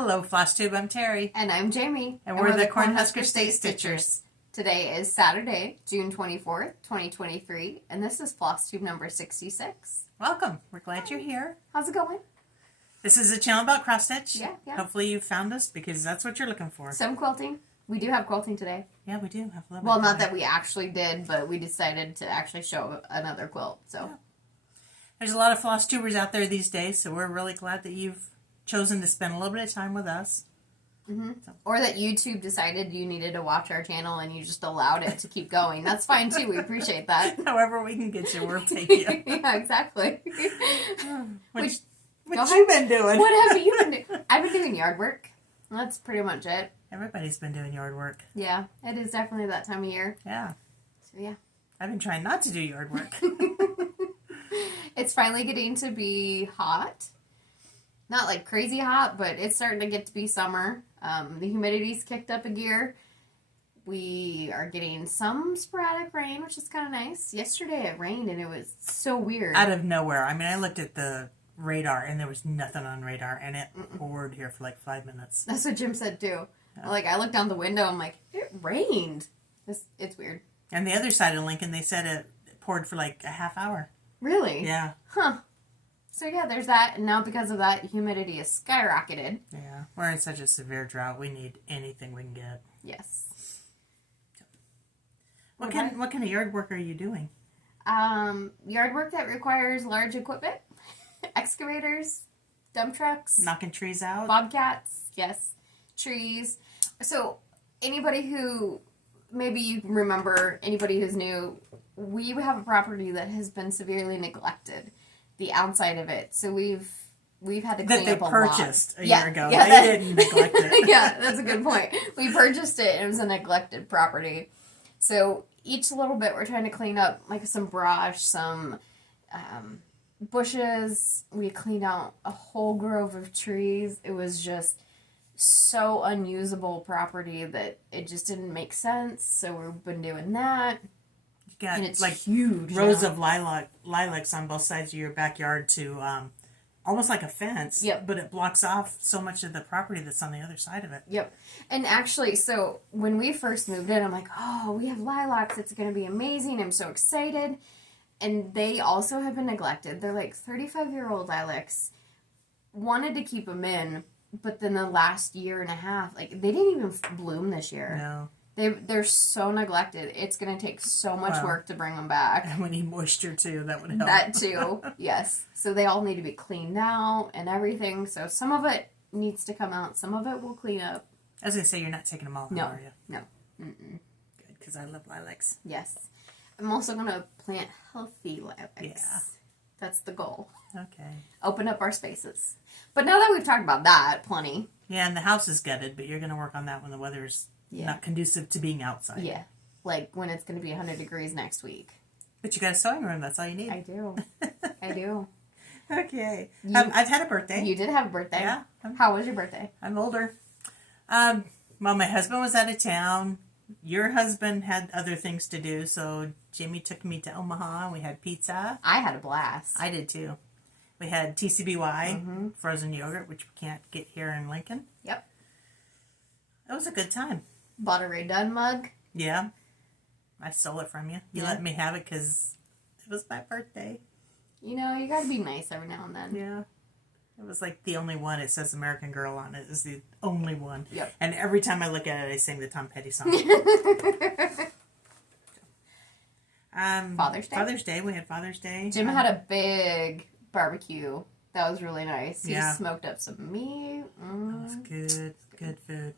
Hello, Flosstube. I'm Terry. And I'm Jamie. And we're the Cornhusker State Stitchers. Today is Saturday, June 24th, 2023, and this is Flosstube number 66. Welcome. We're glad you're here. How's it going? This is a channel about cross stitch. Yeah. Hopefully you found us because that's what you're looking for. Some quilting. We do have quilting today. Yeah, we do have a little Well, bit not today. that we actually did, but we decided to actually show another quilt. So Yeah. There's a lot of Flosstubers out there these days, so we're really glad that you've chosen to spend a little bit of time with us. Mm-hmm. Or that YouTube decided you needed to watch our channel and you just allowed it to keep going. That's fine too. We appreciate that. However we can get you, we'll take you. Yeah, exactly. What you been doing? What have you been doing? I've been doing yard work. That's pretty much it. Everybody's been doing yard work. Yeah, it is definitely that time of year. Yeah. So yeah. I've been trying not to do yard work. It's finally getting to be hot. Not like crazy hot, but it's starting to get to be summer. The humidity's kicked up a gear. We are getting some sporadic rain, which is kind of nice. Yesterday it rained and it was so weird. Out of nowhere. I mean, I looked at the radar and there was nothing on radar and it poured here for like 5 minutes. That's what Jim said too. Yeah. Like, I looked down the window, I'm like, it rained. It's weird. And the other side of Lincoln, they said it poured for like a half hour. Really? Yeah. Huh. So yeah, there's that, and now because of that, humidity is skyrocketed. Yeah. We're in such a severe drought. We need anything we can get. Yes. What kind of yard work are you doing? Yard work that requires large equipment, excavators, dump trucks, Knocking trees out? bobcats, yes, trees. So anybody who, maybe you remember, anybody who's new, we have a property that has been severely neglected, the outside of it. So we've had to clean That up they a purchased lot. a year ago. Yeah, They didn't neglect it. Yeah, that's a good point. We purchased it and it was a neglected property. So each little bit we're trying to clean up, like some brush, some bushes. We cleaned out a whole grove of trees. It was just so unusable property that it just didn't make sense. So we've been doing that. You got And it's like huge. rows now. of lilacs on both sides of your backyard to almost like a fence. Yep. But it blocks off so much of the property that's on the other side of it. Yep. And actually, so when we first moved in, I'm like, oh, we have lilacs. It's going to be amazing. I'm so excited. And they also have been neglected. They're like 35-year-old lilacs. Wanted to keep them in, but then the last year and a half, like, they didn't even bloom this year. No. They're so neglected. It's going to take so much Wow. work to bring them back. And we need moisture too. That would help. That too, yes. So they all need to be cleaned out and everything. So some of it needs to come out. Some of it will clean up. I was going to say, you're not taking them all, No. are you? No. Mm-mm. Good, because I love lilacs. Yes. I'm also going to plant healthy lilacs. Yeah. That's the goal. Okay. Open up our spaces. But now that we've talked about that plenty. Yeah, and the house is gutted, but you're going to work on that when the weather's not conducive to being outside. Yeah. Like when it's going to be 100 degrees next week. But you got a sewing room. That's all you need. I do. I do. Okay. I've had a birthday. You did have a birthday. Yeah. How was your birthday? I'm older. Well, my husband was out of town. Your husband had other things to do, so Jamie took me to Omaha, and we had pizza. I had a blast. I did, too. We had TCBY, frozen yogurt, which we can't get here in Lincoln. Yep. It was a good time. Bought a Ray Dunn mug. Yeah. I stole it from you. You Yeah. let me have it because it was my birthday. You know, you gotta be nice every now and then. Yeah. It was like the only one. It says American Girl on it. It's the only one. Yep. And every time I look at it, I sing the Tom Petty song. Father's Day? Father's Day. We had Father's Day. Jim had a big barbecue. That was really nice. He Yeah. smoked up some meat. That was good. Good food.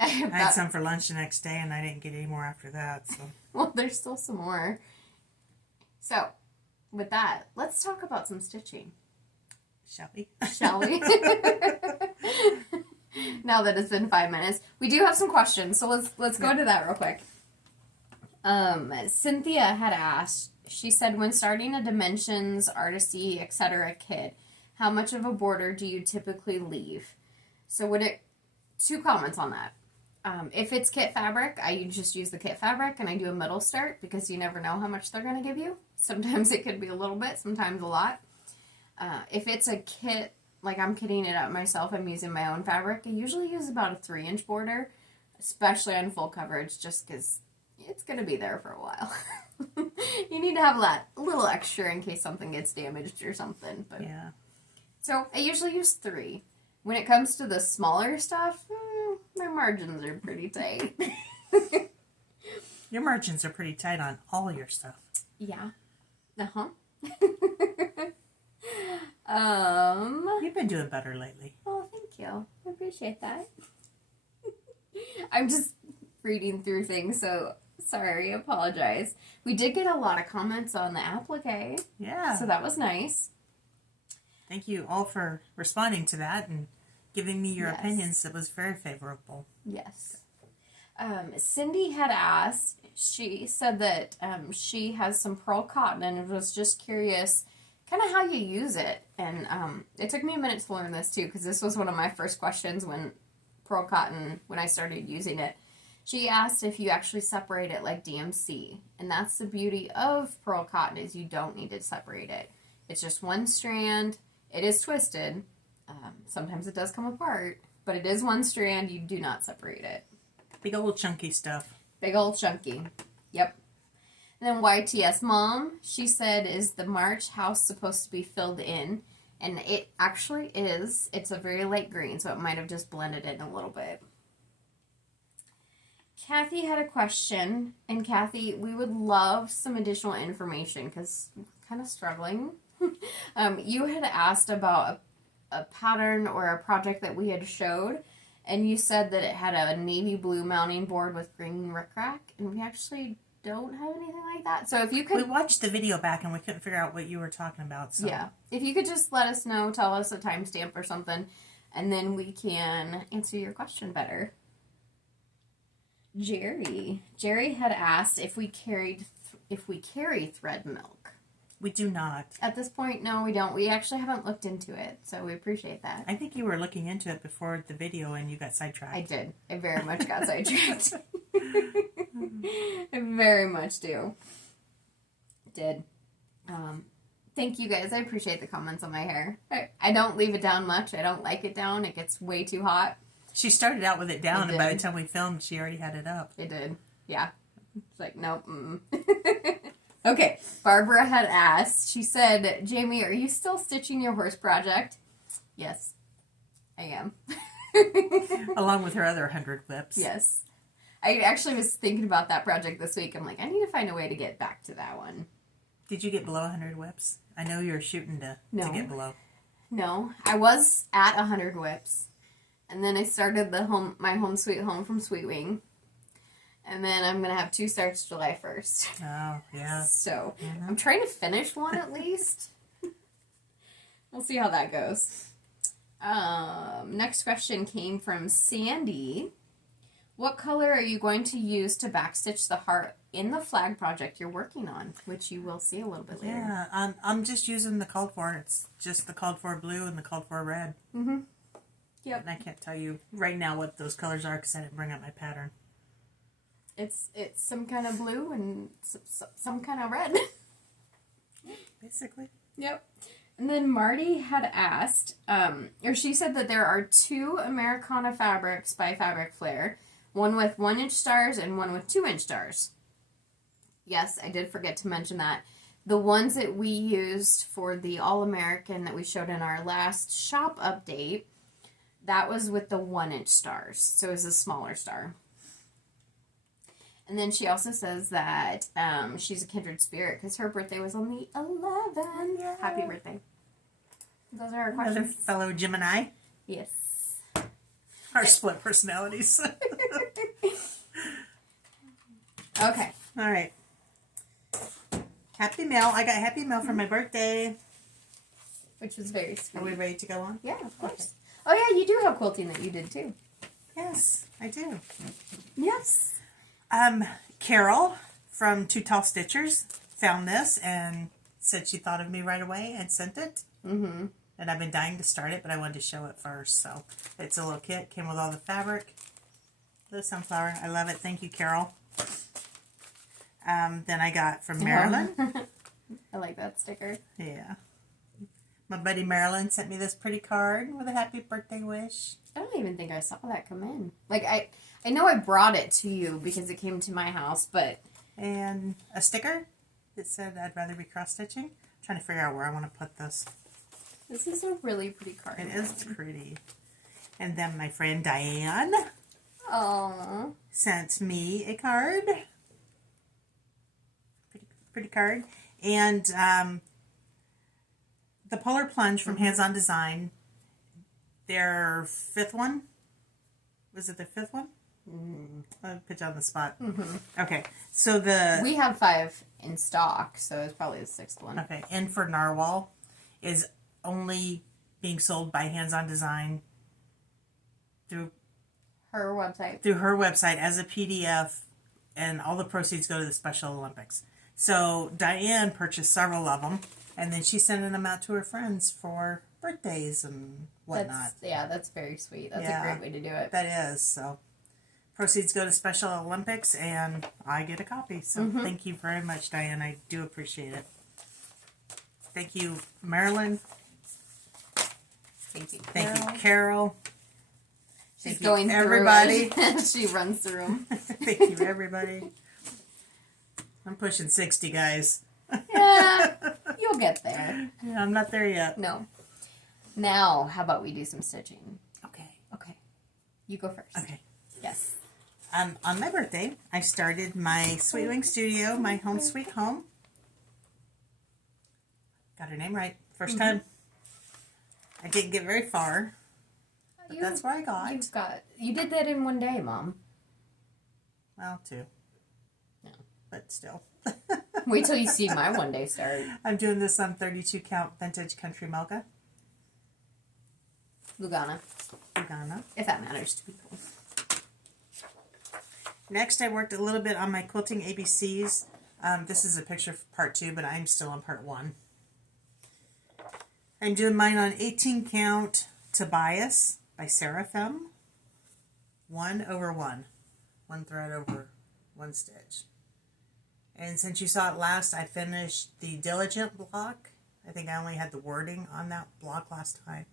I I had some for lunch the next day, and I didn't get any more after that. So Well, there's still some more. So, with that, let's talk about some stitching, shall we? shall we? Now that it's been 5 minutes, we do have some questions, so let's go to that real quick. Cynthia had asked. She said, when starting a dimensions, artisty, etc. kit, how much of a border do you typically leave? So two comments on that. If it's kit fabric, I just use the kit fabric and I do a middle start because you never know how much they're going to give you. Sometimes it could be a little bit, sometimes a lot. If it's a kit like I'm kitting it up myself, I'm using my own fabric, I usually use about a 3-inch border, especially on full coverage, just because it's going to be there for a while. You need to have that a little extra in case something gets damaged or something. But Yeah. So I usually use 3. When it comes to the smaller stuff, my margins are pretty tight. Your margins are pretty tight on all your stuff. Yeah. Uh-huh. You've been doing better lately. Oh, thank you. I appreciate that. I'm just reading through things, so sorry, apologize. We did get a lot of comments on the applique. Yeah. So that was nice. Thank you all for responding to that and giving me your opinions. It was very favorable. Yes. Cindy had asked, she said that she has some pearl cotton and was just curious kind of how you use it. And it took me a minute to learn this too, because this was one of my first questions when I started using it. She asked if you actually separate it like DMC. And that's the beauty of pearl cotton, is you don't need to separate it. It's just one strand. It is twisted. Sometimes it does come apart, but it is one strand. You do not separate it. Big old chunky stuff. Big old chunky. Yep. And then YTS Mom, she said, is the March house supposed to be filled in? And it actually is. It's a very light green, so it might have just blended in a little bit. Kathy had a question, and Kathy, we would love some additional information because we're kind of struggling. You had asked about a pattern or a project that we had showed, and you said that it had a navy blue mounting board with green rickrack, and we actually don't have anything like that. So if you could... We watched the video back and we couldn't figure out what you were talking about. So. Yeah. If you could just let us know, tell us a timestamp or something, and then we can answer your question better. Jerry had asked if we carry thread milk. We do not. At this point, no, we don't. We actually haven't looked into it, so we appreciate that. I think you were looking into it before the video and you got sidetracked. I did. I very much got sidetracked. I very much do. Did. Thank you guys. I appreciate the comments on my hair. I don't leave it down much. I don't like it down. It gets way too hot. She started out with it down, and by the time we filmed, she already had it up. It did. Yeah. It's like, nope. Okay. Barbara had asked, she said, Jamie, are you still stitching your horse project? Yes, I am. Along with her other 100 whips. Yes. I actually was thinking about that project this week. I'm like, I need to find a way to get back to that one. Did you get below 100 whips? I know you were shooting to get below. No. I was at 100 whips. And then I started my home sweet home from Sweet Wing. And then I'm going to have 2 starts July 1st. Oh, yeah. So, I'm trying to finish one at least. We'll see how that goes. Next question came from Sandy. What color are you going to use to backstitch the heart in the flag project you're working on? Which you will see a little bit later. Yeah, I'm just using the called for. It's just the called for blue and the called for red. Mm-hmm. Yep. And I can't tell you right now what those colors are because I didn't bring up my pattern. It's some kind of blue and some kind of red. Basically. Yep. And then Marty had asked, or she said that there are 2 Americana fabrics by Fabric Flair. One with 1-inch stars and one with 2-inch stars. Yes, I did forget to mention that. The ones that we used for the All-American that we showed in our last shop update, that was with the 1-inch stars. So it was a smaller star. And then she also says that she's a kindred spirit because her birthday was on the 11th. Yeah. Happy birthday. Those are our questions. Another fellow Gemini. Yes. Our split personalities. Okay. All right. Happy mail. I got happy mail for my birthday. Which was very sweet. Are we ready to go on? Yeah, of course. Oh, yeah, you do have quilting that you did, too. Yes, I do. Yes. Carol from Two Tall Stitchers found this and said she thought of me right away and sent it. Mm-hmm. And I've been dying to start it, but I wanted to show it first. So it's a little kit. Came with all the fabric. The sunflower. I love it. Thank you, Carol. Then I got from Marilyn. I like that sticker. Yeah. My buddy Marilyn sent me this pretty card with a happy birthday wish. I don't even think I saw that come in. Like, I know I brought it to you because it came to my house, but... And a sticker that said, I'd rather be cross-stitching. I'm trying to figure out where I want to put this. This is a really pretty card. It is pretty. And then my friend Diane sent me a card. Pretty card. And the Polar Plunge from Hands On Design, their 5th one. Was it their 5th one? I'll put you on the spot. Okay, so we have 5 in stock, so it's probably the 6th one. Okay, and for Narwhal is only being sold by Hands On Design through her website. Through her website as a PDF, and all the proceeds go to the Special Olympics. So Diane purchased several of them, and then she's sending them out to her friends for birthdays and whatnot. That's very sweet. That's a great way to do it. That is. So proceeds go to Special Olympics, and I get a copy. So thank you very much, Diane. I do appreciate it. Thank you, Marilyn. Thank you, Thank you, Carol. She's Thank going you, everybody. She runs through them. Thank you, everybody. I'm pushing 60, guys. Yeah, you'll get there. Yeah, I'm not there yet. No. Now, how about we do some stitching? Okay. You go first. Okay. Yes. On my birthday, I started my Sweet Wing Studio, my home sweet home. Got her name right. First time. I didn't get very far. But that's where I got. You did that in one day, Mom. Well, 2. No. But still. Wait till you see my one day start. I'm doing this on 32 count vintage country mocha. Lugana. If that matters to people. Next, I worked a little bit on my quilting ABCs. This is a picture for part 2, but I'm still on part 1. I'm doing mine on 18 count Tobias by Seraphim. 1/1. 1 thread over 1 stitch. And since you saw it last, I finished the Diligent block. I think I only had the wording on that block last time.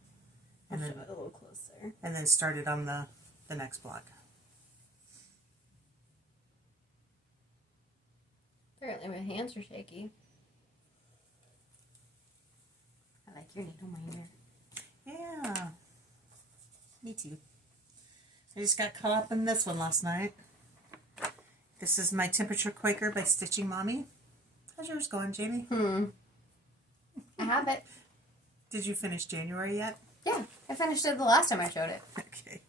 And I'll then show it a little closer. And then started on the next block. Apparently my hands are shaky. I like your needle minder. Yeah. Me too. I just got caught up in this one last night. This is my Temperature Quaker by Stitching Mommy. How's yours going, Jamie? I have it. Did you finish January yet? Yeah, I finished it the last time I showed it. Okay.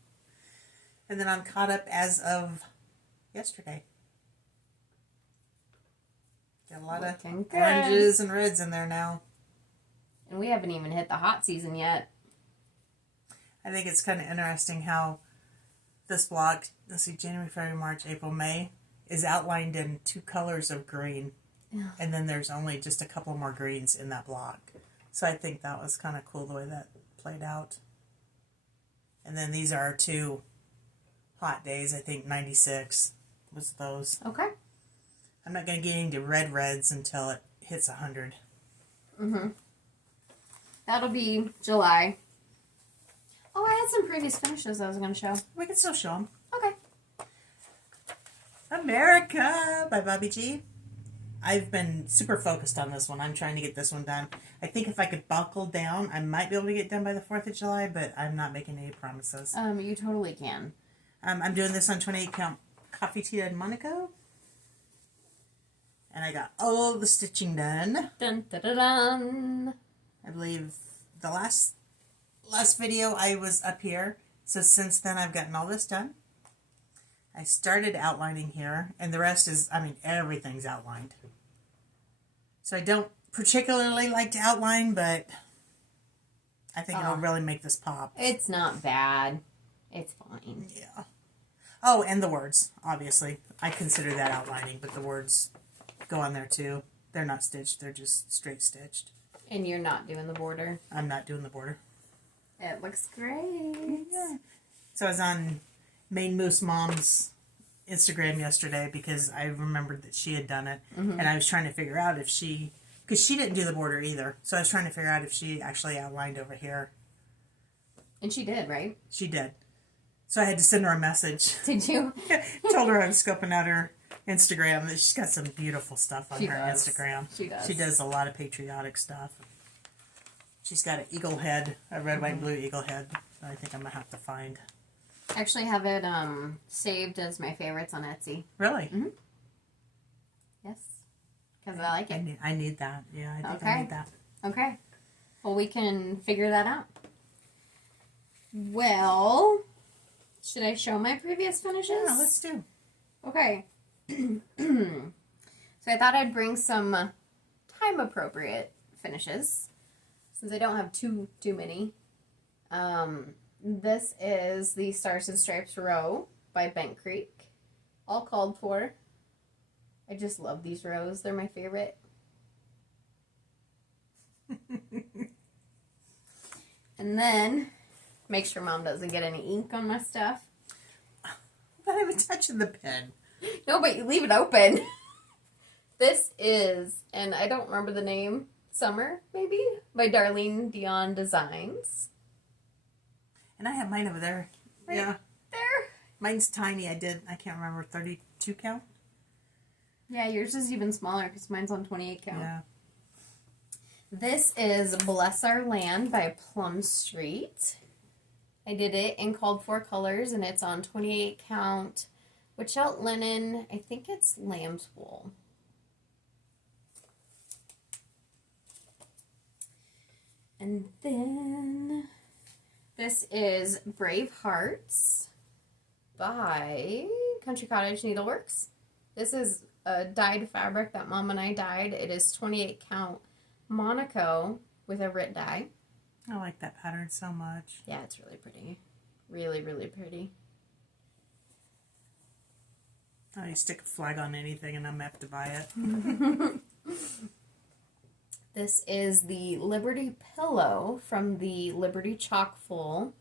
And then I'm caught up as of yesterday. Got a lot of oranges and reds in there now. And we haven't even hit the hot season yet. I think it's kind of interesting how this block, let's see, January, February, March, April, May, is outlined in 2 colors of green. Yeah. And then there's only just a couple more greens in that block. So I think that was kind of cool the way that played out. And then these are 2 hot days. I think 96 was those. Okay. I'm not going to get into reds until it hits 100. That'll be July. Oh, I had some previous finishes I was going to show. We can still show them. Okay. America by Bobby G. I've been super focused on this one. I'm trying to get this one done. I think if I could buckle down, I might be able to get done by the 4th of July, but I'm not making any promises. You totally can. I'm doing this on 28 count Coffee Tea and Monaco. And I got all the stitching done. Dun, dun, dun, dun. I believe the last video I was up here. So since then I've gotten all this done. I started outlining here, and the rest is, everything's outlined. So I don't particularly like to outline, but I think it'll really make this pop. It's not bad. It's fine. Yeah. Oh, and the words, obviously. I consider that outlining, but the words go on there too. They're not stitched, they're just straight stitched. And you're not doing the border. I'm not doing the border. It looks great. Yeah. So I was on Maine Moose Mom's Instagram yesterday because I remembered that she had done it. And I was trying to figure out if she Because she didn't do the border either. So I was trying to figure out if she actually outlined over here. And she did, right? She did. So I had to send her a message. Did you? Told her I was scoping out her Instagram. That she's got some beautiful stuff on her Instagram. She does. She does a lot of patriotic stuff. She's got an eagle head, a red, white, blue eagle head. That I think I'm going to have to find. I actually have it saved as my favorites on Etsy. Really? Mm-hmm. Yes. Because I like it. I need that. Yeah, I think I need that. Okay. Well, we can figure that out. Well, should I show my previous finishes? Yeah, let's do. Okay. So I thought I'd bring some time-appropriate finishes, since I don't have too many. This is the Stars and Stripes row by Bent Creek. All called for. I just love these rows. They're my favorite. And then, make sure Mom doesn't get any ink on my stuff. I'm not even touching the pen. No, but you leave it open. This is, and I don't remember the name, Summer, maybe? By Darlene Dion Designs. And I have mine over there. Right yeah. there. Mine's tiny. I can't remember, 32 count? Yeah, yours is even smaller because mine's on 28 count. Yeah. This is Bless Our Land by Plum Street. I did it in called for colors, and it's on 28 count. Without linen, I think it's lamb's wool. And then this is Brave Hearts by Country Cottage Needleworks. This is a dyed fabric that Mom and I dyed. It is 28 count Monaco with a Rit dye. I like that pattern so much. Yeah, it's really pretty. Really, really pretty. Oh, you stick a flag on anything and I'm apt to buy it. This is the Liberty Pillow from the Liberty Chalk Full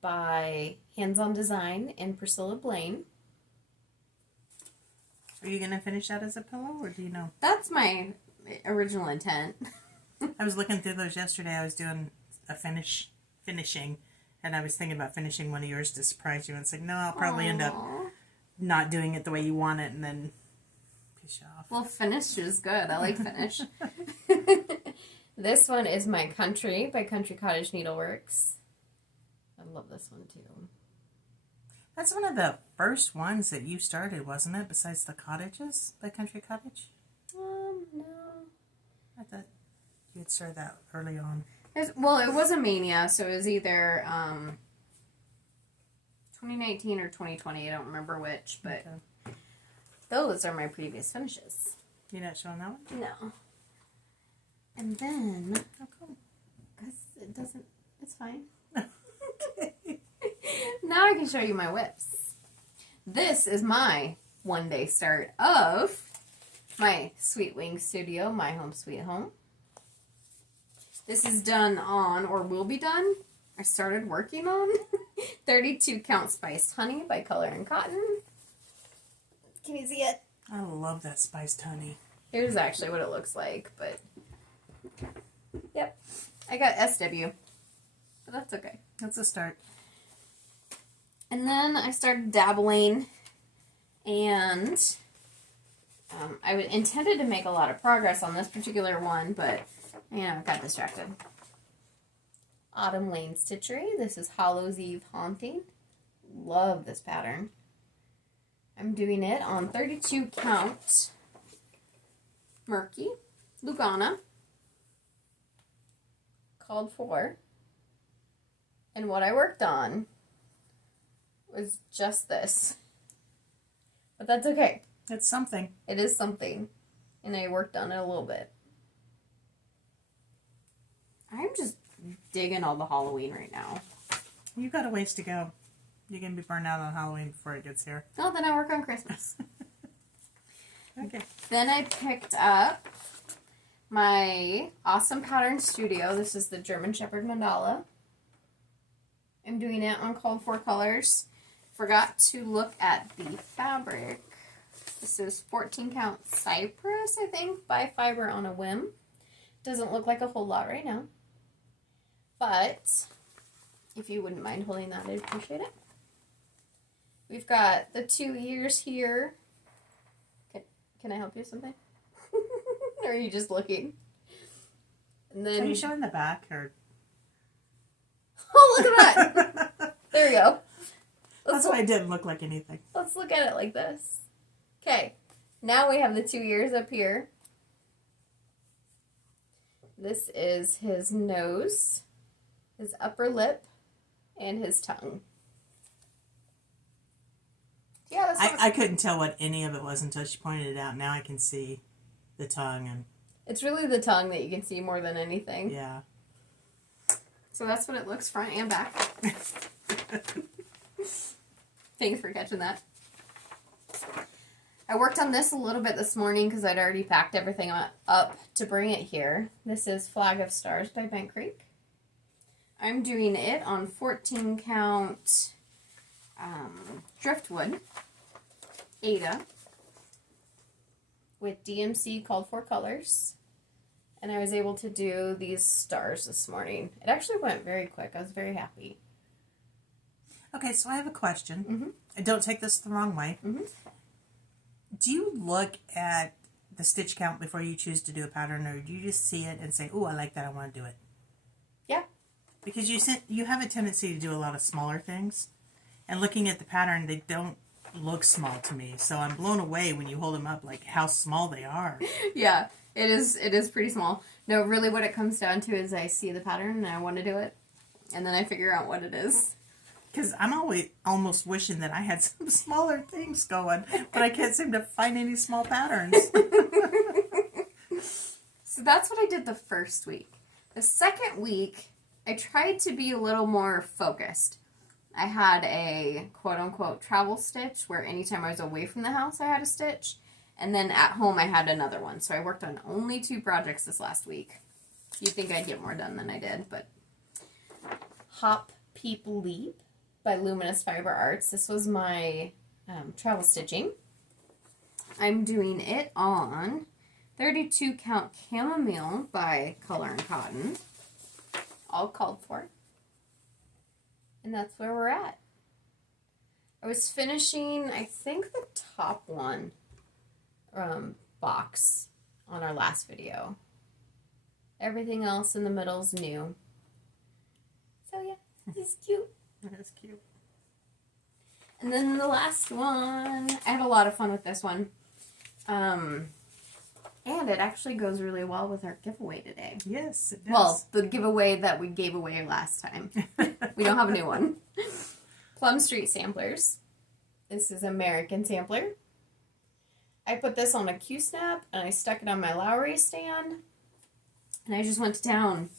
by Hands On Design and Priscilla Blaine. Are you going to finish that as a pillow, or do you know? That's my original intent. I was looking through those yesterday. I was doing a finishing, and I was thinking about finishing one of yours to surprise you. And it's like, no, I'll probably end up not doing it the way you want it, and then piss you off. Well, finish is good. I like finish. This one is My Country by Country Cottage Needleworks. I love this one too. That's one of the first ones that you started, wasn't it? Besides the cottages by Country Cottage? No. I thought you had started that early on. Well, it was a mania, so it was either 2019 or 2020. I don't remember which, but okay. Those are my previous finishes. You're not showing that one? No. And then, how come? Because it doesn't, it's fine. Okay. Now I can show you my whips. This is my one-day start of my Sweet Wing Studio, My Home Sweet Home. This is done on, or will be done, I started working on 32 count spiced honey by Color and Cotton. Can you see it? I love that spiced honey. Here's actually what it looks like, but yep. I got SW, but that's okay. That's a start. And then I started dabbling, and I intended to make a lot of progress on this particular one, but, you know, I got distracted. Autumn Lane Stitchery. This is Hollow's Eve Haunting. Love this pattern. I'm doing it on 32 count Murky Lugana. Called for. And what I worked on was just this. But that's okay. It's something. It is something. And I worked on it a little bit. I'm just digging all the Halloween right now. You've got a ways to go. You're going to be burned out on Halloween before it gets here. Oh, then I work on Christmas. Okay. Then I picked up my Awesome Pattern Studio. This is the German Shepherd Mandala. I'm doing it on called for colors. Forgot to look at the fabric. This is 14 count Cypress, I think, by Fiber on a Whim. Doesn't look like a whole lot right now. But if you wouldn't mind holding that, I'd appreciate it. We've got the 2 ears here. Can I help you with something? Or are you just looking? And then Are you showing the back or? Oh, look at that! There we go. That's why it didn't look like anything. Let's look at it like this. Okay, now we have the 2 ears up here. This is his nose, his upper lip, and his tongue. Yeah, I couldn't tell what any of it was until she pointed it out. Now I can see the tongue and. It's really the tongue that you can see more than anything. Yeah. So that's what it looks front and back. Thanks for catching that. I worked on this a little bit this morning because I'd already packed everything up to bring it here. This is Flag of Stars by Bent Creek. I'm doing it on 14 count driftwood, Ada, with DMC called for colors. And I was able to do these stars this morning. It actually went very quick. I was very happy. Okay, so I have a question. Mm-hmm. And don't take this the wrong way. Mm-hmm. Do you look at the stitch count before you choose to do a pattern, or do you just see it and say, "Oh, I like that. I want to do it"? Yeah. Because you have a tendency to do a lot of smaller things, and looking at the pattern, they don't look small to me. So I'm blown away when you hold them up, like how small they are. Yeah, it is pretty small. No, really what it comes down to is I see the pattern and I want to do it, and then I figure out what it is. Because I'm always almost wishing that I had some smaller things going, but I can't seem to find any small patterns. So that's what I did the first week. The second week, I tried to be a little more focused. I had a quote-unquote travel stitch where anytime I was away from the house I had a stitch. And then at home I had another one. So I worked on only 2 projects this last week. You'd think I'd get more done than I did, but... Hop Peep Leap by Luminous Fiber Arts. This was my travel stitching. I'm doing it on 32 count Chamomile by Color and Cotton. All called for. And that's where we're at. I was finishing, I think, the top one box on our last video. Everything else in the middle's new. So yeah, he's cute. That is cute. And then the last one, I had a lot of fun with this one. And it actually goes really well with our giveaway today. Yes, it does. Well, the giveaway that we gave away last time. We don't have a new one. Plum Street Samplers. This is American Sampler. I put this on a Q-snap and I stuck it on my Lowry stand. And I just went to town.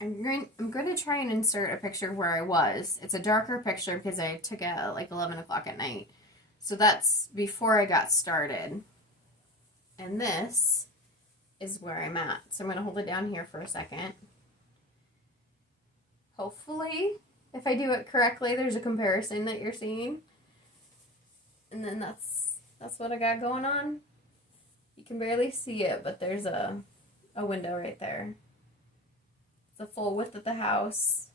I'm going to try and insert a picture of where I was. It's a darker picture because I took it at like 11 o'clock at night. So that's before I got started. And this is where I'm at. So I'm going to hold it down here for a second. Hopefully, if I do it correctly, there's a comparison that you're seeing. And then that's what I got going on. You can barely see it, but there's a window right there. It's the full width of the house.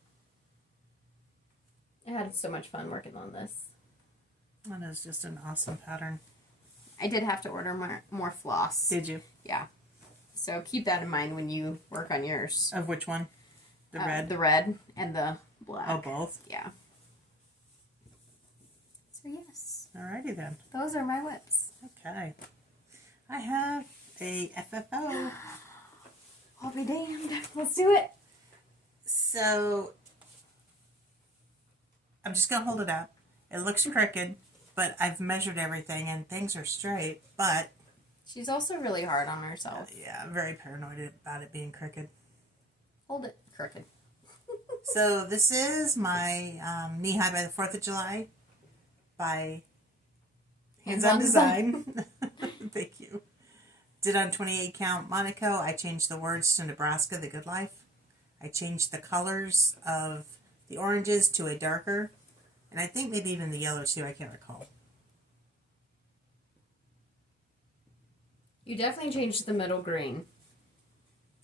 I had so much fun working on this. That is just an awesome pattern. I did have to order more floss. Did you? Yeah. So keep that in mind when you work on yours. Of which one? The red? The red and the black. Oh, both? Yeah. So yes. Alrighty then. Those are my whips. Okay. I have a FFO. I'll be damned. Let's do it. So, I'm just going to hold it up. It looks crooked, but I've measured everything and things are straight, but... She's also really hard on herself. Yeah, I'm very paranoid about it being crooked. Hold it crooked. So, this is my Knee High by the 4th of July by Hands on Design. Thank you. Did on 28 count Monaco. I changed the words to Nebraska, the Good Life. I changed the colors of the oranges to a darker, and I think maybe even the yellow too, I can't recall. You definitely changed the middle green.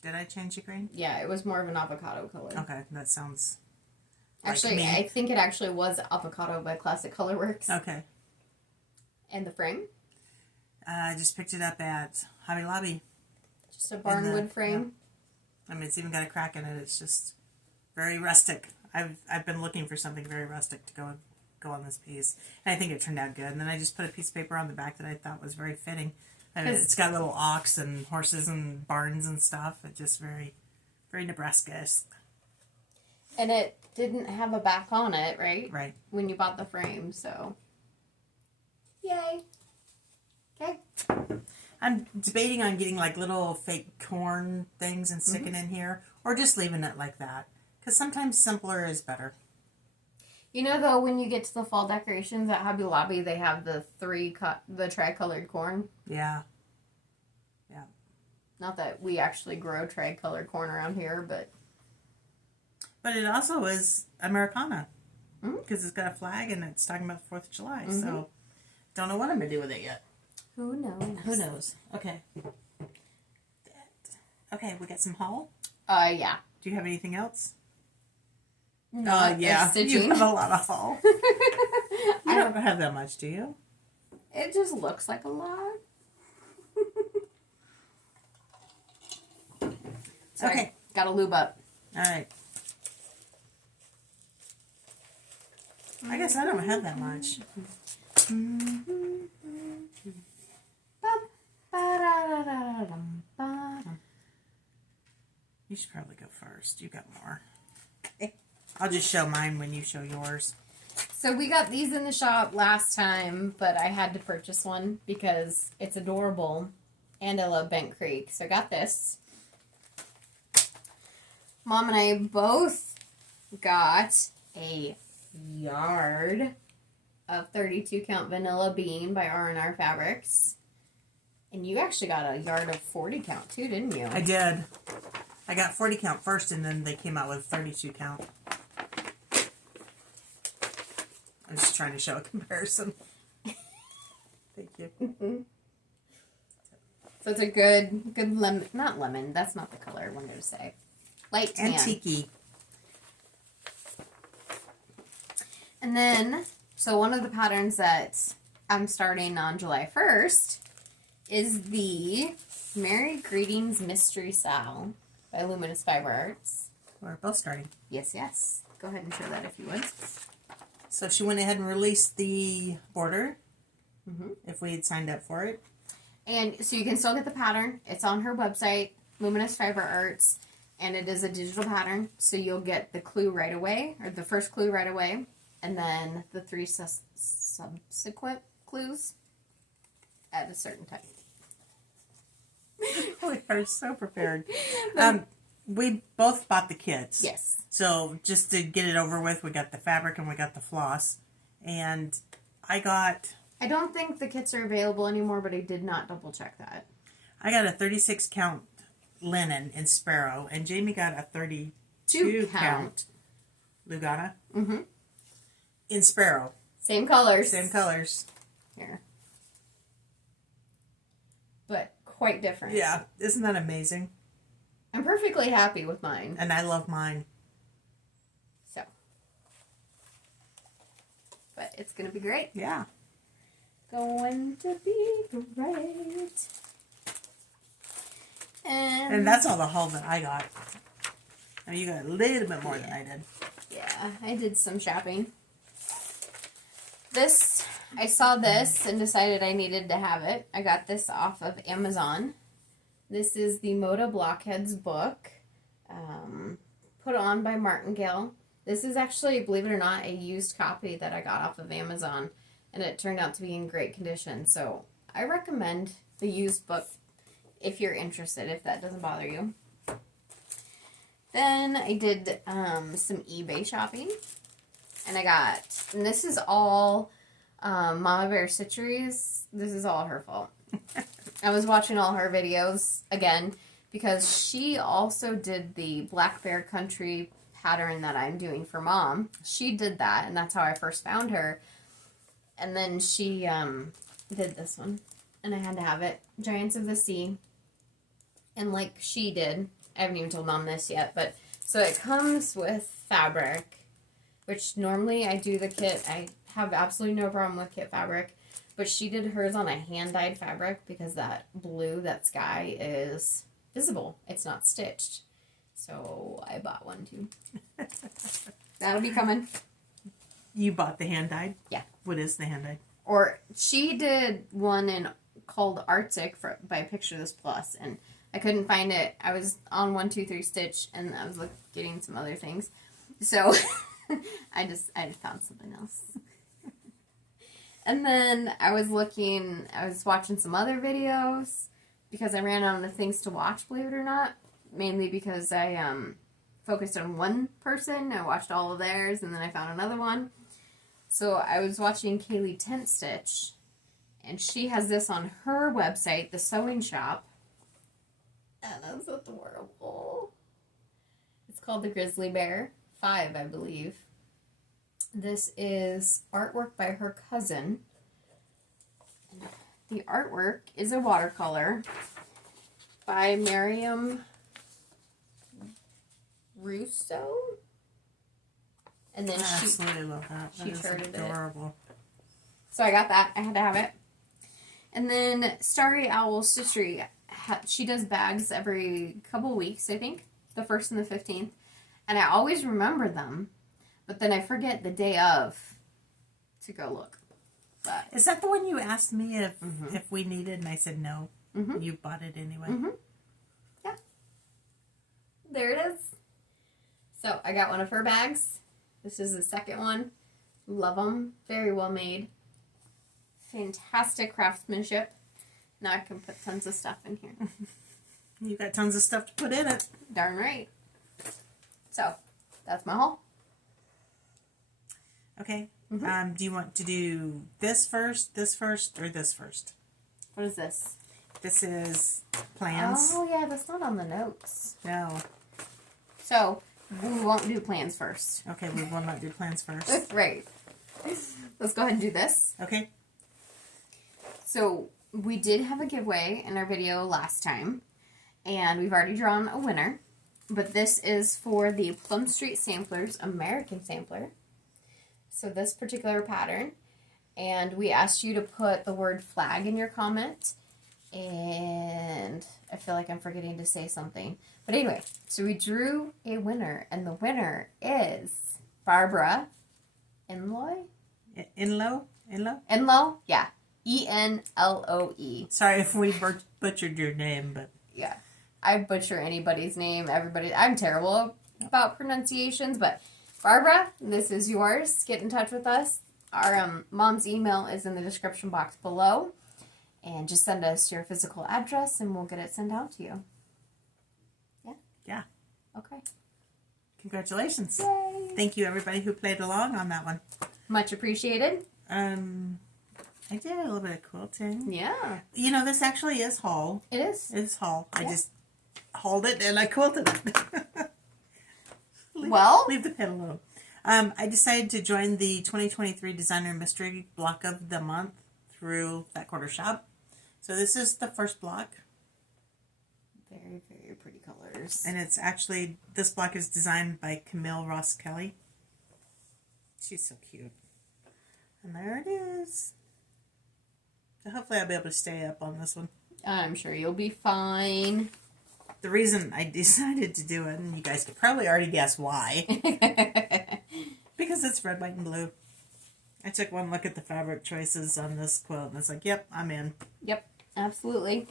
Did I change the green? Yeah, it was more of an avocado color. Okay, that sounds Actually, like me. I think it actually was avocado by Classic Colorworks. Okay. And the frame? I just picked it up at Hobby Lobby. Just a barnwood frame. Yeah. I mean, it's even got a crack in it. It's just very rustic. I've been looking for something very rustic to go on this piece, and I think it turned out good. And then I just put a piece of paper on the back that I thought was very fitting. And it's got little ox and horses and barns and stuff. It's just very, very Nebraska-esque. And it didn't have a back on it, right? Right. When you bought the frame, so. Yay. Okay. I'm debating on getting like little fake corn things and sticking in here, or just leaving it like that. Because sometimes simpler is better. You know, though, when you get to the fall decorations at Hobby Lobby, they have the tri-colored corn. Yeah. Yeah. Not that we actually grow tri-colored corn around here, but... But it also is Americana. Because it's got a flag and it's talking about the 4th of July. So, don't know what I'm going to do with it yet. Who knows? Who knows? Okay. Okay, we got some haul. Yeah. Do you have anything else? No, yeah. stitching. You have a lot of haul. You don't have that much, do you? It just looks like a lot. Sorry, Okay. Gotta lube up. All right. I guess I don't have that much. You should probably go first. You got more. I'll just show mine when you show yours. So we got these in the shop last time, but I had to purchase one because it's adorable and I love Bent Creek. So I got this. Mom and I both got a yard of 32 count vanilla bean by R&R Fabrics. And you actually got a yard of 40 count too, didn't you? I did. I got 40 count first and then they came out with 32 count. I'm just trying to show a comparison. Thank you. So it's a good lemon, not lemon, that's not the color I wanted to say. Light tan. Antique-y. And then, so one of the patterns that I'm starting on July 1st is the Merry Greetings Mystery Sal by Luminous Fiber Arts. We're both starting. Yes, yes. Go ahead and show that if you would. So she went ahead and released the border, if we had signed up for it. And so you can still get the pattern. It's on her website, Luminous Fiber Arts, and it is a digital pattern. So you'll get the clue right away, or the first clue right away, and then the 3 subsequent clues at a certain time. We are so prepared. We both bought the kits. Yes. So just to get it over with, we got the fabric and we got the floss. And I don't think the kits are available anymore, but I did not double check that. I got a 36 count linen in Sparrow, and Jamie got a 32 count Lugana in Sparrow. Same colors. Same colors. Here. But quite different. Yeah, isn't that amazing? I'm perfectly happy with mine. And I love mine. So. But it's going to be great. Yeah. Going to be great. And that's all the haul that I got. I mean, you got a little bit more than I did. Yeah, I did some shopping. I saw this and decided I needed to have it. I got this off of Amazon. This is the Moda Blockheads book, put on by Martingale. This is actually, believe it or not, a used copy that I got off of Amazon, and it turned out to be in great condition. So I recommend the used book if you're interested, if that doesn't bother you. Then I did some eBay shopping, and and this is all Mama Bear Citrus. This is all her fault. I was watching all her videos again because she also did the Black Bear Country pattern that I'm doing for Mom. She did that, and that's how I first found her. And then she did this one, and I had to have it. Giants of the Sea. And like she did, I haven't even told Mom this yet, but so it comes with fabric, which normally I do the kit. I have absolutely no problem with kit fabric, but she did hers on a hand-dyed fabric because that blue, that sky, is visible. It's not stitched. So I bought one too. That'll be coming. You bought the hand-dyed? Yeah. What is the hand-dyed? Or she did one called Arctic by Picture This Plus, and I couldn't find it. I was on 123 Stitch, and I was getting some other things. So I just found something else. And then I was watching some other videos because I ran out of things to watch, believe it or not. Mainly because I focused on one person. I watched all of theirs, and then I found another one. So I was watching Kaylee Tent Stitch, and she has this on her website, the sewing shop. And that's adorable. It's called the Grizzly Bear 5, I believe. This is artwork by her cousin. The artwork is a watercolor by Miriam Russo. And then I absolutely love that. She shirted it. Adorable. So I got that. I had to have it. And then Starry Owl Stitchery, she does bags every couple weeks, I think. The 1st and the 15th. And I always remember them. But then I forget the day of to go look. But is that the one you asked me if we needed? And I said no. Mm-hmm. You bought it anyway. Mm-hmm. Yeah. There it is. So I got one of her bags. This is the second one. Love them. Very well made. Fantastic craftsmanship. Now I can put tons of stuff in here. You got tons of stuff to put in it. Darn right. So, that's my haul. Okay. Mm-hmm. Do you want to do this first, or this first? What is this? This is plans. Oh, yeah, that's not on the notes. No. So, we won't do plans first. Okay, we will not do plans first. Right. Let's go ahead and do this. Okay. So, we did have a giveaway in our video last time, and we've already drawn a winner. But this is for the Plum Street Samplers American Sampler. So this particular pattern. And we asked you to put the word flag in your comment. And I feel like I'm forgetting to say something. But anyway, so we drew a winner. And the winner is Barbara Enloe? Enloe? Yeah. Enloe. Sorry if we butchered your name, but... Yeah. I butcher anybody's name. I'm terrible about pronunciations, but Barbara, this is yours. Get in touch with us. Our mom's email is in the description box below. And just send us your physical address and we'll get it sent out to you. Yeah? Yeah. Okay. Congratulations. Yay. Thank you, everybody who played along on that one. Much appreciated. I did a little bit of quilting. Yeah. You know, this actually is haul. It is. It's haul. Yeah. I just hauled it and I quilted it. Leave the pen alone. I decided to join the 2023 Designer Mystery Block of the Month through Fat Quarter Shop. So this is the first block. Very, very pretty colors. And it's actually, this block is designed by Camille Ross Kelly. She's so cute. And there it is. So hopefully I'll be able to stay up on this one. I'm sure you'll be fine. The reason I decided to do it, and you guys could probably already guess why, because it's red, white, and blue. I took one look at the fabric choices on this quilt, and it's like, yep, I'm in. Yep, absolutely.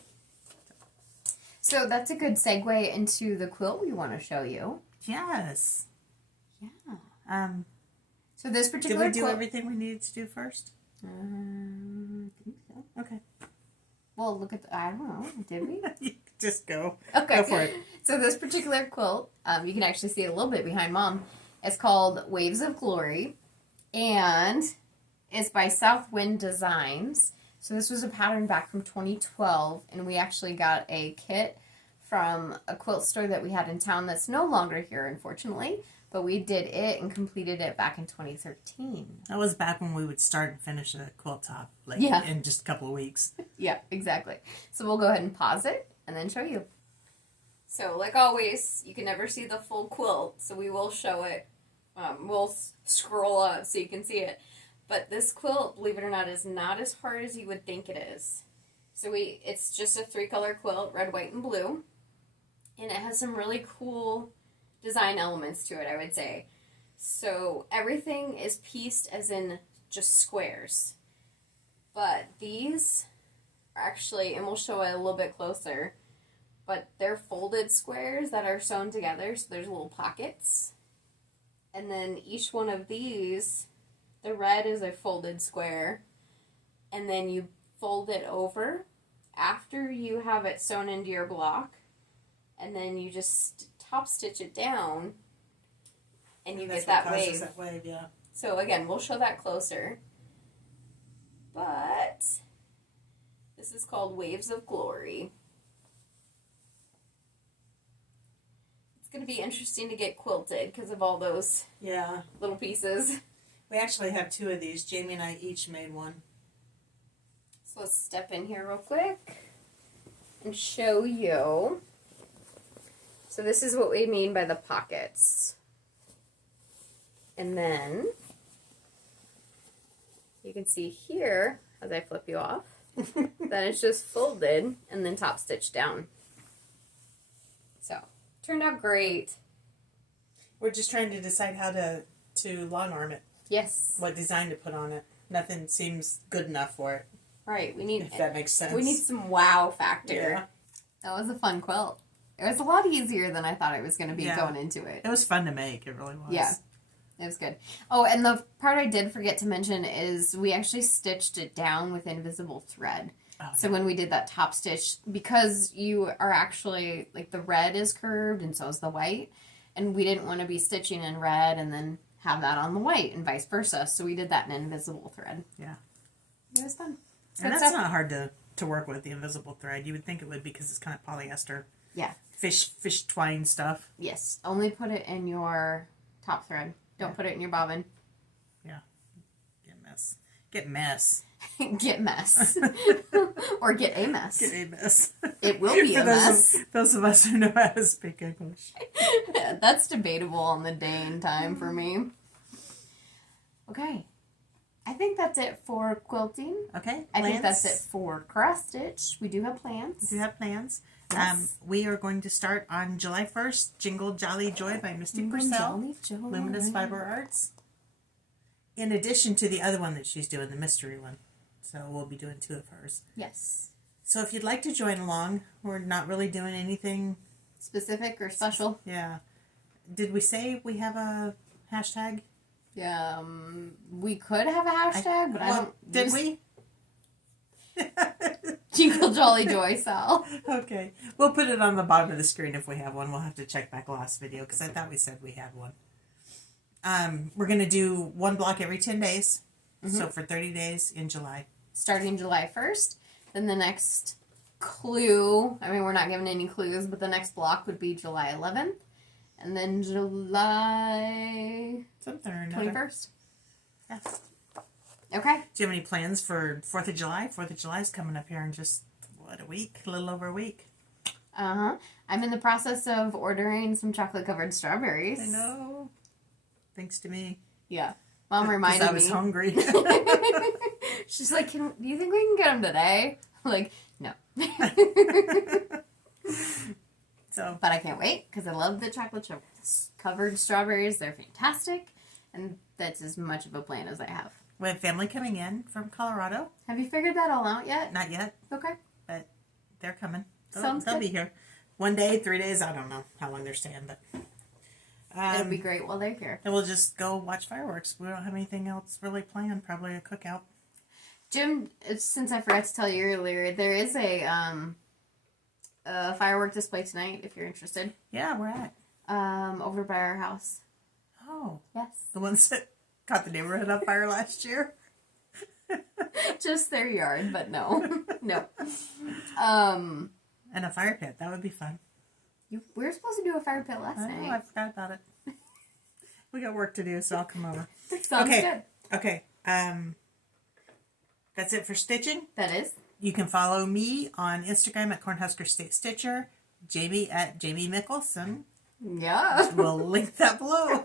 So that's a good segue into the quilt we want to show you. Yes. Yeah. So this particular quilt... Did we do quilt... everything we needed to do first? I think so. Okay. Well, look at I don't know. Did we? Just go. Okay. Go for it. So this particular quilt, you can actually see it a little bit behind Mom. It's called Waves of Glory. And it's by Southwind Designs. So this was a pattern back from 2012. And we actually got a kit from a quilt store that we had in town that's no longer here, unfortunately. But we did it and completed it back in 2013. That was back when we would start and finish a quilt top, in just a couple of weeks. Yeah, exactly. So we'll go ahead and pause it and then show you. So, like always, you can never see the full quilt, so we will show it. We'll scroll up so you can see it. But this quilt, believe it or not, is not as hard as you would think it is. So it's just a 3-color quilt, red, white, and blue. And it has some really cool design elements to it, I would say. So everything is pieced as in just squares. But these are actually, and we'll show it a little bit closer, but they're folded squares that are sewn together, so there's little pockets. And then each one of these, the red is a folded square, and then you fold it over after you have it sewn into your block, and then you just top stitch it down, and you get that wave. That wave, yeah. So again, we'll show that closer. But this is called Waves of Glory. It's going to be interesting to get quilted because of all those little pieces. We actually have 2 of these. Jamie and I each made one. So let's step in here real quick and show you. So this is what we mean by the pockets. And then you can see here, as I flip you off, that it's just folded and then top stitched down. So, turned out great. We're just trying to decide how to long arm it. Yes. What design to put on it. Nothing seems good enough for it. Right. If that makes sense. We need some wow factor. Yeah. That was a fun quilt. It was a lot easier than I thought it was going to be going into it. It was fun to make. It really was. Yeah. It was good. Oh, and the part I did forget to mention is we actually stitched it down with invisible thread. Oh, so when we did that top stitch, because you are actually, like, the red is curved and so is the white, and we didn't want to be stitching in red and then have that on the white and vice versa, so we did that in invisible thread. Yeah. It was fun. And that's not hard to work with, the invisible thread. You would think it would because it's kind of polyester. Yeah. Fish twine stuff. Yes. Only put it in your top thread. Don't put it in your bobbin. Yeah. Get mess. Get mess. Get mess. Or get a mess. Get a mess. It will be a mess. Those of us who know how to speak English. That's debatable on the day and time for me. Okay. I think that's it for quilting. Okay. I think that's it for cross stitch. We do have plans. We do have plans. Yes. We are going to start on July 1st, Jingle Jolly Joy by Misty Purcell, Luminous Fiber Arts. In addition to the other one that she's doing, the mystery one. So we'll be doing 2 of hers. Yes. So if you'd like to join along, we're not really doing anything specific or special. Yeah. Did we say we have a hashtag? Yeah, we could have a hashtag, but I don't. Did we? Jingle Jolly Joy, Sal. Okay. We'll put it on the bottom of the screen if we have one. We'll have to check back last video because I thought we said we had one. We're going to do 1 block every 10 days. Mm-hmm. So for 30 days in July. Starting July 1st. Then the next clue, I mean, we're not giving any clues, but the next block would be July 11th. And then July... something or another. 21st. Yes. Okay. Do you have any plans for 4th of July? 4th of July is coming up here in just, a week? A little over a week. Uh-huh. I'm in the process of ordering some chocolate-covered strawberries. I know. Thanks to me. Yeah. Mom reminded me. I was hungry. She's like, do you think we can get them today? I'm like, no. But I can't wait because I love the chocolate-covered strawberries. They're fantastic. And that's as much of a plan as I have. We have family coming in from Colorado. Have you figured that all out yet? Not yet. Okay. But they're coming. They'll be here. 1 day, 3 days. I don't know how long they're staying, but it'll be great while they're here. And we'll just go watch fireworks. We don't have anything else really planned. Probably a cookout. Jim, since I forgot to tell you earlier, there is a firework display tonight if you're interested. Yeah, we're at over by our house. Oh. Yes. The ones that caught the neighborhood on fire last year? Just their yard, but no. No. And a fire pit. That would be fun. We were supposed to do a fire pit last night. I forgot about it. We got work to do, so I'll come over. Sounds good. Okay. That's it for stitching. That is. You can follow me on Instagram at Cornhusker State Stitcher. Jamie at Jamie Mickelson. Yeah. We'll link that below.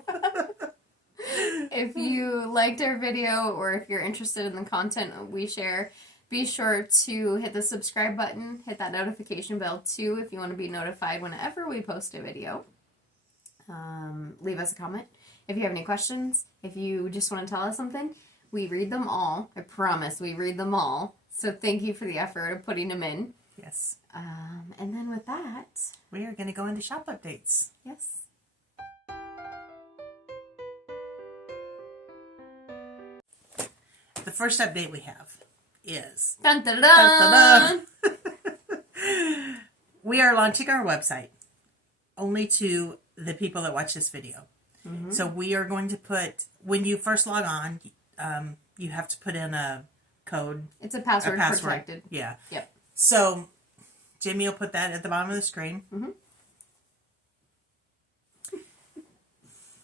If you liked our video or if you're interested in the content that we share, be sure to hit the subscribe button, hit that notification bell too if you want to be notified whenever we post a video. Leave us a comment. If you have any questions, if you just want to tell us something, we read them all. I promise we read them all. So thank you for the effort of putting them in. Yes. And then with that, we are going to go into shop updates. Yes. The first update we have is... Dun, dun, dun. Dun, dun, dun. We are launching our website only to the people that watch this video. Mm-hmm. So we are going to put... When you first log on, you have to put in a code. It's a password protected. Yeah. Yep. So Jamie will put that at the bottom of the screen. Mm-hmm.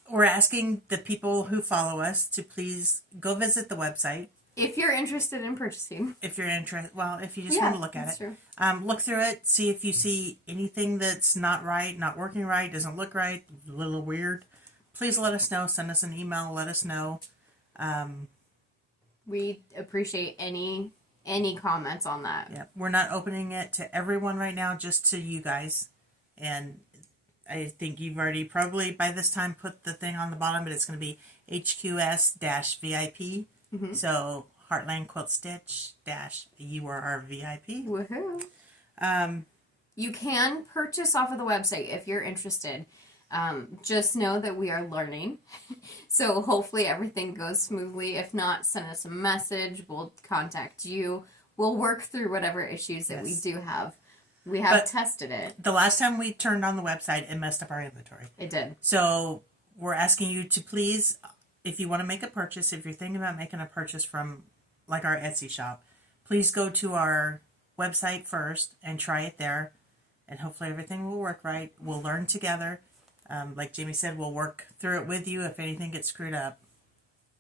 We're asking the people who follow us to please go visit the website. If you're interested in purchasing. If you're interested, well, if you just want to look at it. True. Look through it, see if you see anything that's not right, not working right, doesn't look right, a little weird. Please let us know. Send us an email, let us know. We appreciate any comments on that. Yeah, we're not opening it to everyone right now, just to you guys. And I think you've already probably by this time put the thing on the bottom, but it's going to be HQS-VIP. Mm-hmm. So Heartland Quilt Stitch you are our VIP. Woohoo! You can purchase off of the website if you're interested. Just know that we are learning, so hopefully everything goes smoothly. If not, send us a message. We'll contact you. We'll work through whatever issues that we do have. We have tested it. The last time we turned on the website, it messed up our inventory. It did. So we're asking you to please, if you want to make a purchase, if you're thinking about making a purchase from like our Etsy shop, please go to our website first and try it there. And hopefully everything will work right. We'll learn together. Like Jamie said, we'll work through it with you if anything gets screwed up.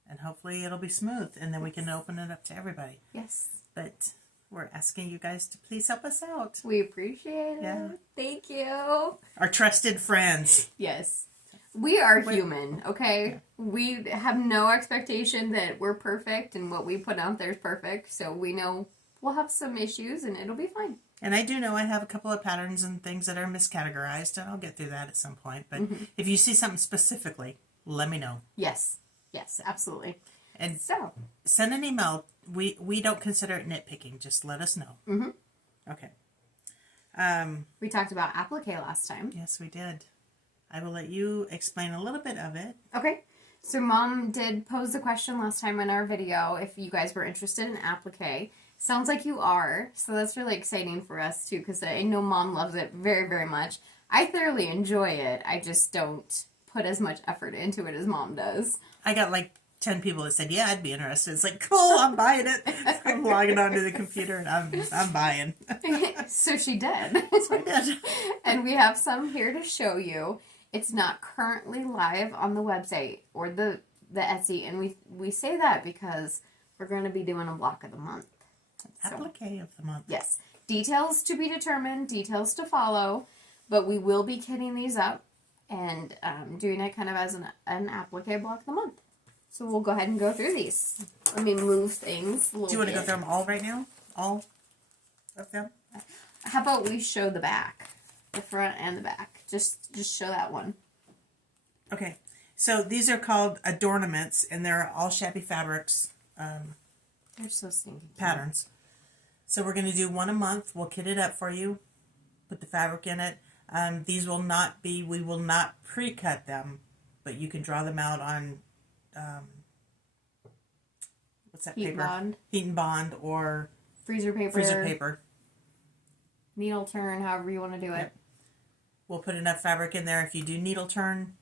And hopefully it'll be smooth. And then we can open it up to everybody. Yes. But we're asking you guys to please help us out. We appreciate it. Yeah. Thank you. Our trusted friends. Yes. We are human, okay? Yeah. We have no expectation that we're perfect and what we put out there is perfect. So we know we'll have some issues and it'll be fine. And I do know I have a couple of patterns and things that are miscategorized, and I'll get through that at some point. But if you see something specifically, let me know. Yes. Yes, absolutely. And so send an email. We don't consider it nitpicking. Just let us know. Mm-hmm. Okay. We talked about applique last time. Yes, we did. I will let you explain a little bit of it. Okay. So Mom did pose the question last time in our video if you guys were interested in applique. Sounds like you are, so that's really exciting for us too, because I know Mom loves it very, very much. I thoroughly enjoy it. I just don't put as much effort into it as Mom does. I got like 10 people that said, yeah, I'd be interested. It's like, cool, I'm buying it. I'm logging onto the computer and I'm buying. So she did. So I did. And we have some here to show you. It's not currently live on the website or the Etsy, and we say that because we're going to be doing a block of the month. Applique of the month. Yes. Details to be determined, details to follow, but we will be kitting these up and doing it kind of as an applique block of the month. So we'll go ahead and go through these. Let me move things a little bit. Do you want to go through them all right now? All of them? How about we show the back? The front and the back. Just show that one. Okay. So these are called adornments, and they're all shabby fabrics. They're so stinky. Patterns. So we're going to do one a month. We'll kit it up for you. Put the fabric in it. These will not be, we will not pre-cut them, but you can draw them out on, what's that Heat paper? Bond. Heat and Bond or freezer paper. Freezer paper. Needle turn, however you want to do it. Yep. We'll put enough fabric in there. If you do needle turn,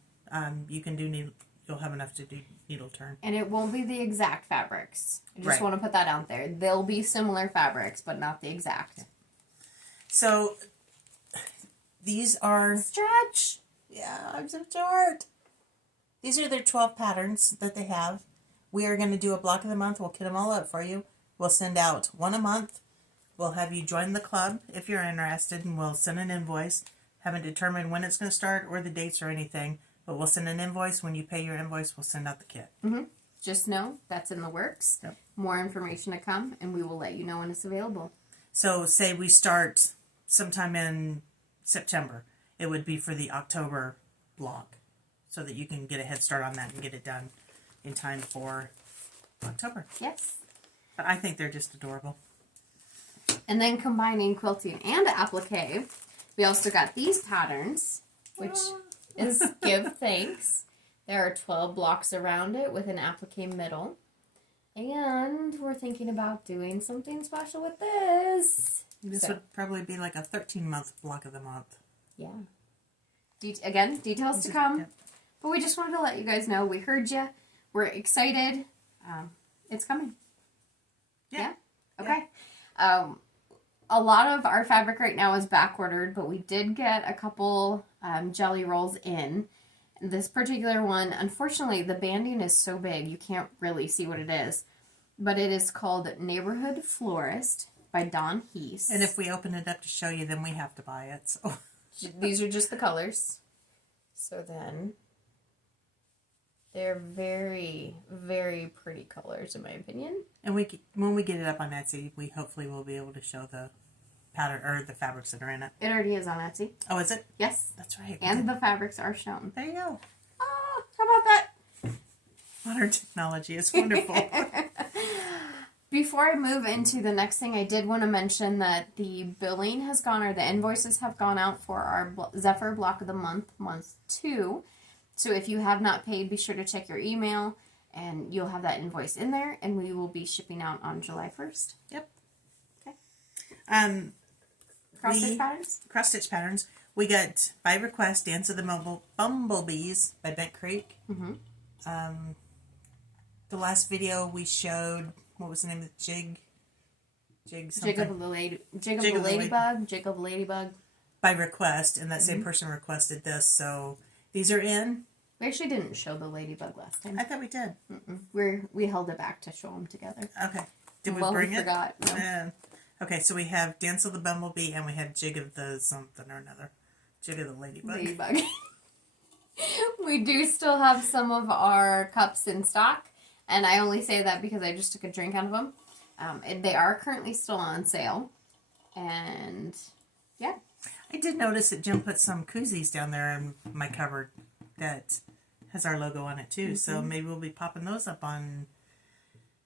you can do you'll have enough to do needle turn. And it won't be the exact fabrics. I just want to put that out there. They'll be similar fabrics, but not the exact. Okay. So, these are... Stretch! Yeah, I'm so short. These are their 12 patterns that they have. We are going to do a block of the month. We'll kit them all up for you. We'll send out one a month. We'll have you join the club if you're interested, and we'll send an invoice. Haven't determined when it's going to start or the dates or anything, but we'll send an invoice. When you pay your invoice, we'll send out the kit. Mm-hmm. Just know that's in the works. Yep. More information to come, and we will let you know when it's available. So say we start sometime in September. It would be for the October block so that you can get a head start on that and get it done in time for October. Yes. But I think they're just adorable. And then combining quilting and applique, we also got these patterns, which is Give Thanks. There are 12 blocks around it with an applique middle. And we're thinking about doing something special with this. This would probably be like a 13-month block of the month. Yeah. Again, details to come. Yep. But we just wanted to let you guys know we heard you. We're excited. It's coming. Yeah? Okay. A lot of our fabric right now is back ordered, but we did get a couple jelly rolls in. This particular one, unfortunately, the banding is so big you can't really see what it is. But it is called Neighborhood Florist by Dawn Heese. And if we open it up to show you, then we have to buy it. So these are just the colors. So then, they're very, very pretty colors, in my opinion. And when we get it up on Etsy, we hopefully will be able to show the pattern or the fabrics that are in it. It already is on Etsy. Oh, is it? Yes. That's right. And the fabrics are shown. There you go. Oh, how about that? Modern technology is wonderful. Before I move into the next thing, I did want to mention that the billing has gone, or the invoices have gone out for our Zephyr Block of the Month, month 2. So if you have not paid, be sure to check your email, and you'll have that invoice in there, and we will be shipping out on July 1st. Yep. Okay. Cross-stitch patterns? Cross-stitch patterns. We got, by request, Dance of the Bumblebees by Bent Creek. Mm-hmm. The last video we showed, what was the name of the jig? Jig something. Jig of the Ladybug. By request, and that same person requested this, so these are in. We actually didn't show the Ladybug last time. I thought we did. We held it back to show them together. Okay. Did we Well, bring we it? forgot. No. Okay, so we have Dance of the Bumblebee, and we have Jig of the something or another. Jig of the Ladybug. We do still have some of our cups in stock, and I only say that because I just took a drink out of them. They are currently still on sale, and yeah. I did notice that Jim put some koozies down there in my cupboard that has our logo on it too, so maybe we'll be popping those up on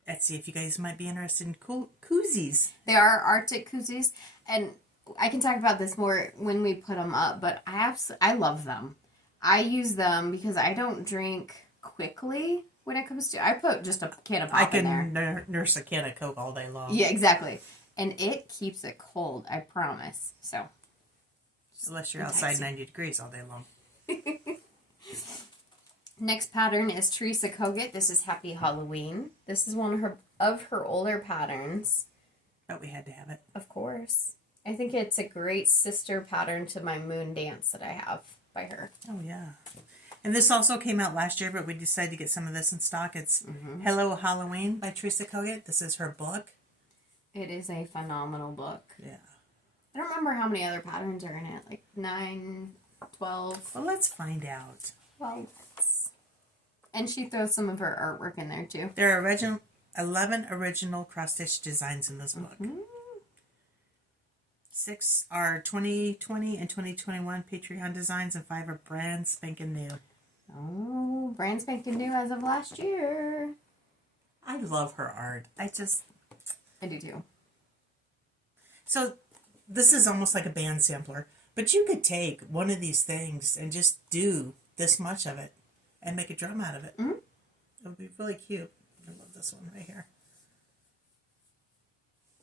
Etsy if you guys might be interested in cool koozies. They are Arctic koozies, and I can talk about this more when we put them up, but I love them. I use them because I don't drink quickly when it comes to... I put just a can of pop in there. I can nurse a can of Coke all day long. Yeah, exactly. And it keeps it cold, I promise. So, unless you're outside 90 degrees all day long. Next pattern is Teresa Kogut. This is Happy Halloween. This is one of her older patterns. But we had to have it. Of course. I think it's a great sister pattern to my Moon Dance that I have by her. Oh, yeah. And this also came out last year, but we decided to get some of this in stock. It's Hello Halloween by Teresa Kogut. This is her book. It is a phenomenal book. Yeah. I don't remember how many other patterns are in it. Like 9, 12. Well, let's find out. Well, and she throws some of her artwork in there, too. There are 11 original cross-stitch designs in this book. 6 are 2020 and 2021 Patreon designs, and 5 are brand spanking new. Oh, brand spanking new as of last year. I love her art. I do too. So this is almost like a band sampler, but you could take one of these things and just do this much of it and make a drum out of it. It would be really cute. I love this one right here.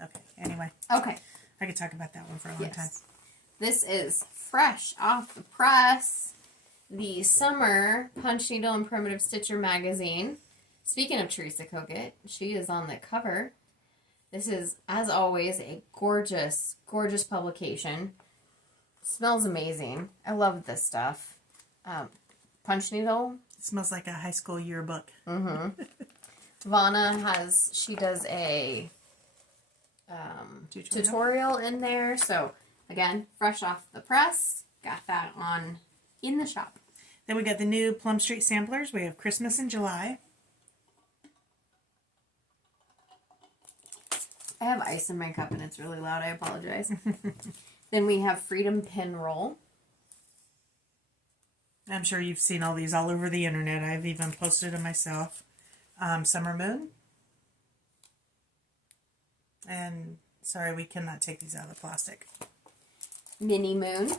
Okay, anyway. Okay. I could talk about that one for a long time. This is fresh off the press. The Summer Punch Needle and Primitive Stitcher magazine. Speaking of Teresa Kogut, she is on the cover. This is, as always, a gorgeous, gorgeous publication. It smells amazing. I love this stuff. Punch needle. It smells like a high school yearbook. Vana she does a tutorial in there. So, again, fresh off the press. got that on in the shop. Then we got the new Plum Street samplers. We have Christmas in July. I have ice in my cup and it's really loud. I apologize. Then we have Freedom Pin Roll. I'm sure you've seen all these all over the internet. I've even posted them myself. Summer Moon. And sorry, we cannot take these out of the plastic. Mini Moon.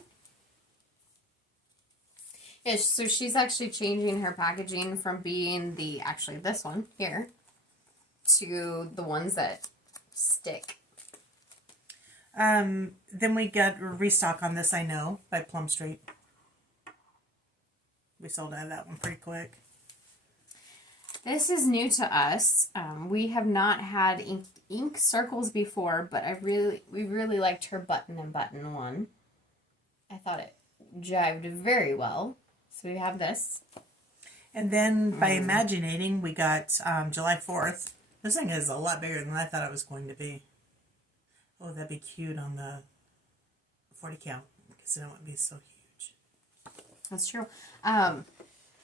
Yeah, so she's actually changing her packaging from being actually this one here, to the ones that stick. Then we got a restock on this, I Know, by Plum Street. We sold out of that one pretty quick. This is new to us. We have not had ink circles before, but we really liked her button and button one. I thought it jived very well. So we have this. And then by Imaginating, we got July 4th. This thing is a lot bigger than I thought it was going to be. Oh, that'd be cute on the 40 count, because then it wouldn't be so huge. That's true.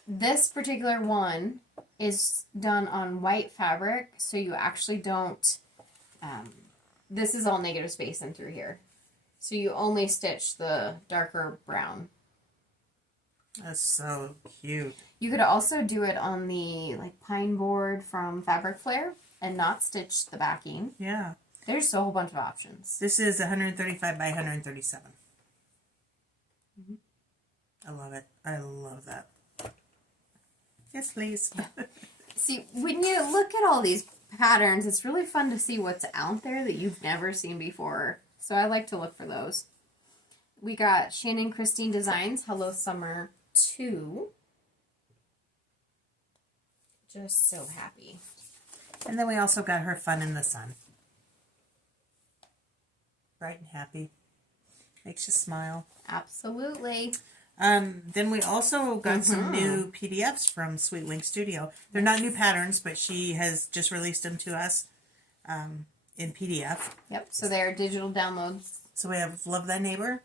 This particular one is done on white fabric, so you actually don't, this is all negative space in through here. So you only stitch the darker brown. That's so cute. You could also do it on the pine board from Fabric Flare and not stitch the backing. Yeah. There's a whole bunch of options. This is 135 by 137. I love it. I love that. Yes, please. See, when you look at all these patterns, it's really fun to see what's out there that you've never seen before. So I like to look for those. We got Shannon Christine Designs, Hello Summer 2. Just so happy. And then we also got her Fun in the Sun. Bright and happy. Makes you smile. Absolutely. Then we also got some new PDFs from Sweet Wing Studio. They're not new patterns, but she has just released them to us in PDF. Yep, so they're digital downloads. So we have Love Thy Neighbor.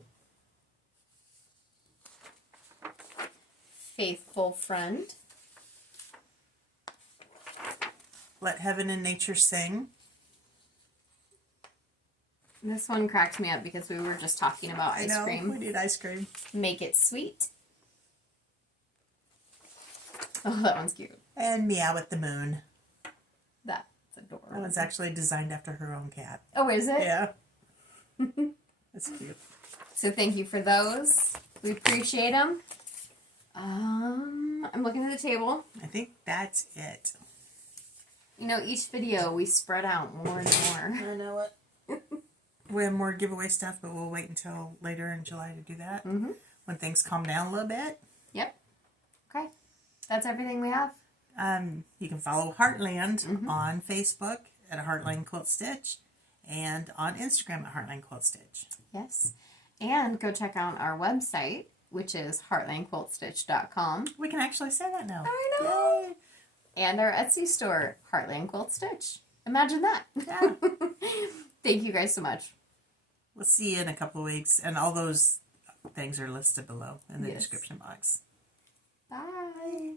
Faithful Friend. Let Heaven and Nature Sing. This one cracked me up because we were just talking about ice cream. We need ice cream. Make It Sweet. Oh, that one's cute. And Meow at the Moon. That's adorable. That one's actually designed after her own cat. Oh, is it? Yeah. That's cute. So thank you for those. We appreciate them. I'm looking at the table. I think that's it. You know, each video we spread out more and more. I know it. We have more giveaway stuff, but we'll wait until later in July to do that. When things calm down a little bit. Yep. Okay. That's everything we have. You can follow Heartland on Facebook at Heartland Quilt Stitch and on Instagram at Heartland Quilt Stitch. Yes. And go check out our website, which is heartlandquiltstitch.com. We can actually say that now. I know. Yay. And our Etsy store, Heartland Quilt Stitch. Imagine that. Yeah. Thank you guys so much. We'll see you in a couple of weeks, and all those things are listed below in the description box. Bye.